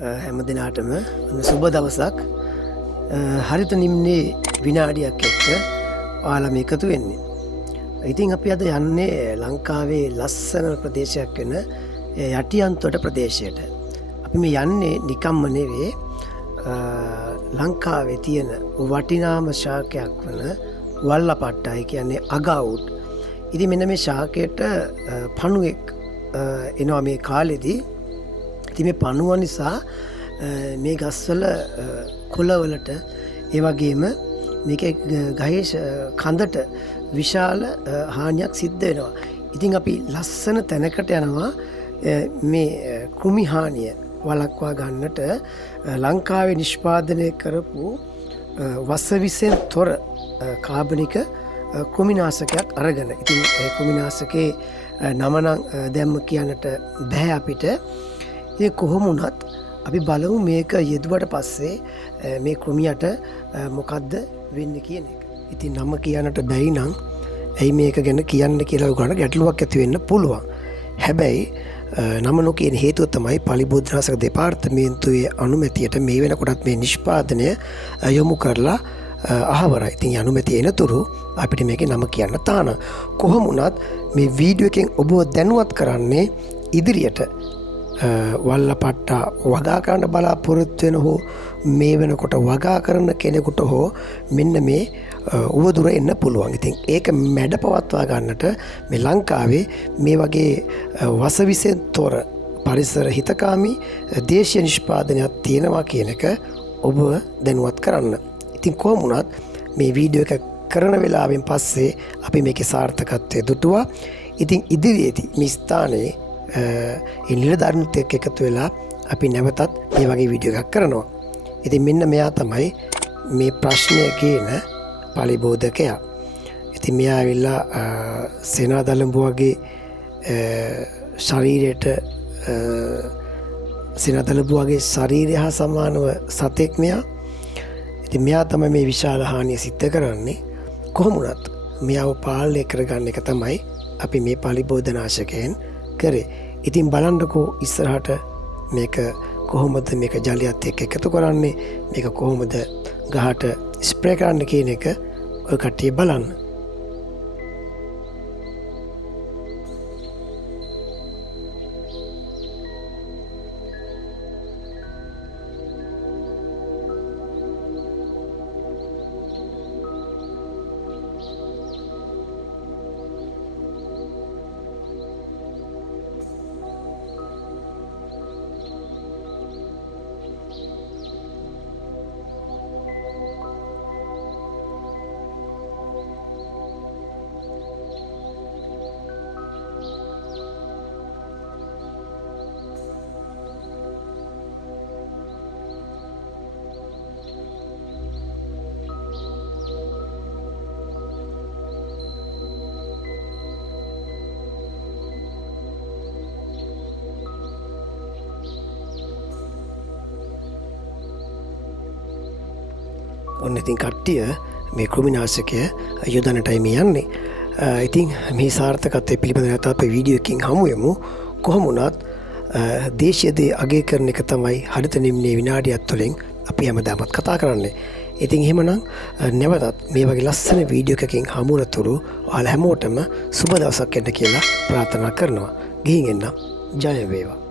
හැම දිනාටම සුබ දවසක්. හරිත නිම්නේ විනාඩියක් එක්ක ඔයාලා මේ එකතු වෙන්නේ. ඉතින් අපි අද යන්නේ ලංකාවේ ලස්සන ප්‍රදේශයක් වෙන යටියන්තොට ප්‍රදේශයට. අපි මේ යන්නේ නිකම්ම නෙවෙයි, ලංකාවේ තියෙන වටිනාම ශාකයක් වන වල්ලපට්ටයි කියන්නේ අගවුඩ්. ඉතින් මෙන්න මේ ශාකයට පණුවෙක් එනවා මේ කාලෙදී. ඉතින් මේ පණුව නිසා මේ ගස්වල කොළවලට ඒ වගේම මේකේ ගහේ කඳට විශාල හානියක් සිද්ධ වෙනවා. ඉතින් අපි ලස්සන තැනකට යනවා මේ කෘමි හානිය වළක්වා ගන්නට ලංකාවේ නිෂ්පාදනය කරපු වසවිසෙන් තොර කාබනික කෘමිනාශකයක් අරගෙන. ඉතින් ඒ කෘමිනාශකේ නම නම් දැම්ම කියන්නට බෑ අපිට. ඒ කොහොම වුණත් අපි බලමු මේක යෙදුවට පස්සේ මේ කෘමියට මොකද්ද වෙන්නේ කියන එක. ඉතින් නම කියන්නට බැයි නම් ඇයි මේක ගැන කියන්න කියලා උගන්න ගැටලුවක් ඇති වෙන්න පුළුවන්. හැබැයි නම නොකියන හේතුව තමයි පලිබෝධනාශක දෙපාර්තමේන්තුවේ අනුමැතියට මේ වෙනකොටත් මේ නිෂ්පාදනය යොමු කරලා අහවරයි. ඉතින් අනුමැතිය එනතුරු අපිට මේකේ නම කියන්න තාන. කොහොම වුණත් මේ වීඩියෝ එකෙන් ඔබව දැනුවත් කරන්නේ ඉදිරියට වල්ලපට්ටා වගා කරන්න බලාපොරොත්තු වෙන හෝ මේ වෙනකොට වගා කරන කෙනෙකුට හෝ මෙන්න මේ උවදුර එන්න පුළුවන්. ඉතින් ඒක මැඩ පවත්වා ගන්නට මේ ලංකාවේ මේ වගේ වසවිසෙන් තොර පරිසර හිතකාමී දේශීය නිෂ්පාදනයක් තියෙනවා කියන එක ඔබ දැනුවත් කරන්න. ඉතින් කොහොම වුණත් මේ වීඩියෝ එක කරන වෙලාවෙන් පස්සේ අපි මේකේ සාර්ථකත්වය දුටුවා. ඉතින් ඉදිරියේදී මේ ස්ථානයේ නිලධාරීන්ට එකතු වෙලා අපි නැවතත් මේ වගේ වීඩියෝ එකක් කරනවා. ඉතින් මෙන්න මෙයා තමයි මේ ප්‍රශ්නය කියන පලිබෝධකයා. ඉතින් මෙයා ඇවිල්ලා සෙනදලඹුවගේ ශරීරයට සෙනදලඹුවගේ ශරීරය හා සමානව සතෙක් මෙයා. ඉතින් මෙයා තමයි මේ විශාල හානිය සිද්ධ කරන්නේ. කොහොම වුණත් මෙයාව පාලනය කරගන්න එක තමයි අපි මේ පලිබෝධනාශකයෙන් කරේ. ඉතින් බලන්නකෝ ඉස්සරහට මේක කොහොමද මේක ජලයත් එක්ක එකතු කරන්නේ, මේක කොහොමද ගහට ස්ප්‍රේ කරන්න කියන එක ඔය කට්ටිය බලන්න. ඔන්න ඉතින් කට්ටිය මේ කෘමිනාශකය යොදන්නටයි මේ යන්නේ. ඉතින් මේ සාර්ථකත්වය පිළිබඳව නැවත අපි වීඩියෝ එකකින් හමු වෙමු. කොහොම වුණත් දේශීය දේ අගය කරන එක තමයි හරිත නිම්නේ විනාඩියක් තුළින් අපි හැමදාමත් කතා කරන්නේ. ඉතින් එහෙමනම් නැවතත් මේ වගේ ලස්සන වීඩියෝ එකකින් හමු වනතුරු ඔයාලා හැමෝටම සුබ දවසක් වෙන්න කියලා ප්‍රාර්ථනා කරනවා. ගිහින් එන්න. ජය වේවා.